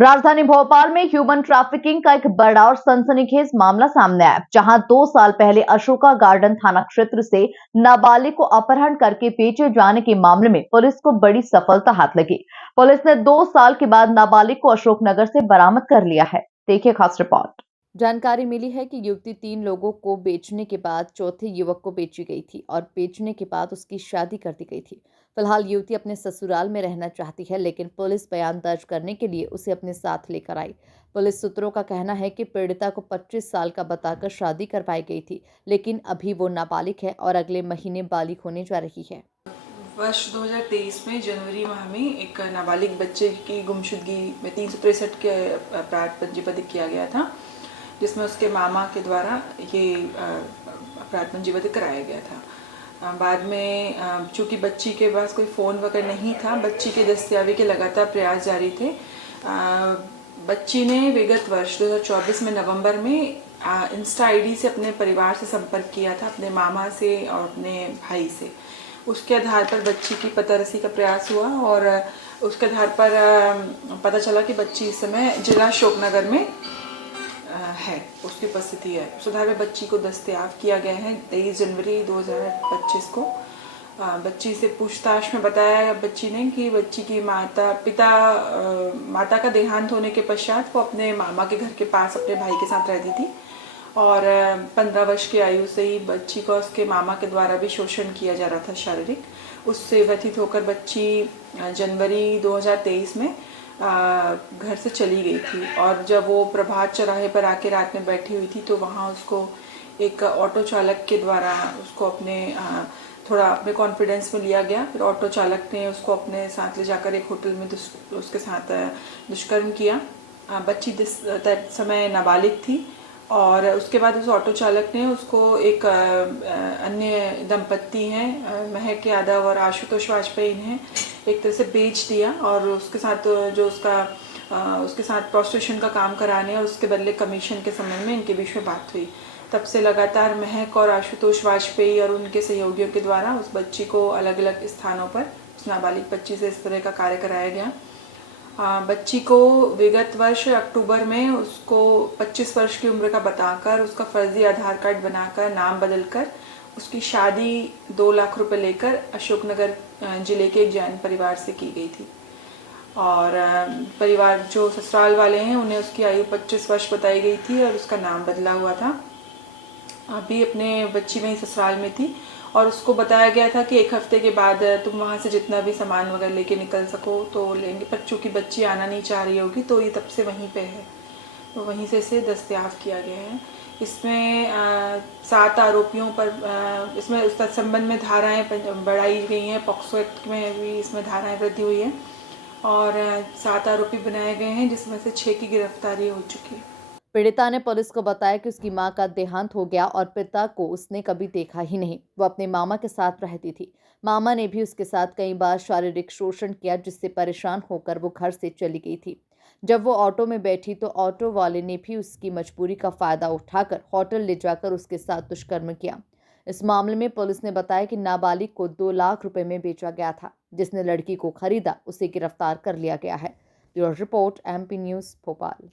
राजधानी भोपाल में human trafficking का एक बड़ा और सनसनीखेज मामला सामने आया, जहां 2 साल पहले अशोका गार्डन थाना क्षेत्र से नाबालिग को अपहरण करके बेचे जाने के मामले में पुलिस को बड़ी सफलता हाथ लगी। पुलिस ने 2 साल के बाद नाबालिग को अशोकनगर से बरामद कर लिया है। देखिए खास रिपोर्ट। जानकारी मिली है कि युवती 3 लोगों को बेचने के बाद चौथे युवक को बेची गई थी और बेचने के बाद उसकी शादी कर दी गई थी। फिलहाल युवती अपने ससुराल में रहना चाहती है, लेकिन पुलिस बयान दर्ज करने के लिए उसे अपने साथ लेकर आई। पुलिस सूत्रों का कहना है कि पीड़िता को 25 साल का बताकर शादी करवाई गई थी, लेकिन अभी वो नाबालिग है और अगले महीने बालिग होने जा रही है। वर्ष 2023 में जनवरी माह में एक नाबालिग बच्चे की गुमशुदगी में 363 के अपराध पंजीबद्ध किया गया था, जिसमें उसके मामा के द्वारा ये अपराध पंजीबद्ध कराया गया था। बाद में चूँकि बच्ची के पास कोई फ़ोन वगैरह नहीं था, बच्ची के दस्तावेज़ के लगातार प्रयास जारी थे। बच्ची ने विगत वर्ष 2024 में नवंबर में इंस्टा आईडी से अपने परिवार से संपर्क किया था, अपने मामा से और अपने भाई से। उसके आधार पर बच्ची की पतारसी का प्रयास हुआ और उसके आधार पर पता चला कि बच्ची इस समय जिला अशोकनगर में है, उसकी उपस्थिति है। उस आधार पर बच्ची को दस्तयाब किया गया है 23 जनवरी 2025 को। बच्ची से पूछताछ में बताया बच्ची ने कि बच्ची की माता का देहांत होने के पश्चात वो अपने मामा के घर के पास अपने भाई के साथ रहती थी और 15 वर्ष की आयु से ही बच्ची को उसके मामा के द्वारा भी शोषण किया जा रहा था शारीरिक। उससे व्यथित होकर बच्ची जनवरी 2023 में घर से चली गई थी और जब वो प्रभात चौराहे पर आके रात में बैठी हुई थी तो वहाँ उसको एक ऑटो चालक के द्वारा उसको अपने थोड़ा अपने कॉन्फिडेंस में लिया गया। फिर ऑटो चालक ने उसको अपने साथ ले जाकर एक होटल में उसके साथ दुष्कर्म किया। बच्ची समय नाबालिग थी और उसके बाद उस ऑटो चालक ने उसको एक अन्य दंपत्ति हैं महक यादव और आशुतोष वाजपेयी ने एक तरह से बेच दिया और उसके साथ जो उसके साथ प्रोस्टिट्यूशन का काम कराने और उसके बदले कमीशन के संबंध में इनके बीच में बात हुई। तब से लगातार महक और आशुतोष वाजपेयी और उनके सहयोगियों के द्वारा उस बच्ची को अलग अलग स्थानों पर, उस नाबालिग बच्ची से इस तरह का कार्य कराया गया। बच्ची को विगत वर्ष अक्टूबर में उसको 25 वर्ष की उम्र का बताकर उसका फर्जी आधार कार्ड बनाकर नाम बदलकर उसकी शादी 2 लाख रुपए लेकर अशोकनगर जिले के एक जैन परिवार से की गई थी और परिवार जो ससुराल वाले हैं उन्हें उसकी आयु 25 वर्ष बताई गई थी और उसका नाम बदला हुआ था। अभी अपने बच्ची वहीं ससुराल में थी और उसको बताया गया था कि 1 हफ्ते के बाद तुम वहाँ से जितना भी सामान वगैरह लेके निकल सको तो लेंगे, पर चूँकि बच्ची आना नहीं चाह रही होगी तो ये तब से वहीं पे है, तो वहीं से इसे दस्तयाब किया गया है। इसमें 7 आरोपियों पर इसमें उस संबंध में धाराएं बढ़ाई गई हैं, पॉक्सो एक्ट में भी इसमें धाराएं वृद्धि हुई है और 7 आरोपी बनाए गए हैं, जिसमें से 6 की गिरफ्तारी हो चुकी है। पीड़िता ने पुलिस को बताया कि उसकी मां का देहांत हो गया और पिता को उसने कभी देखा ही नहीं। वो अपने मामा के साथ रहती थी। मामा ने भी उसके साथ कई बार शारीरिक शोषण किया, जिससे परेशान होकर वो घर से चली गई थी। जब वो ऑटो में बैठी तो ऑटो वाले ने भी उसकी मजबूरी का फायदा उठाकर होटल ले जाकर उसके साथ दुष्कर्म किया। इस मामले में पुलिस ने बताया कि नाबालिग को 2 लाख रुपए में बेचा गया था। जिसने लड़की को खरीदा उसे गिरफ्तार कर लिया गया है। Bureau report, MP news, Bhopal.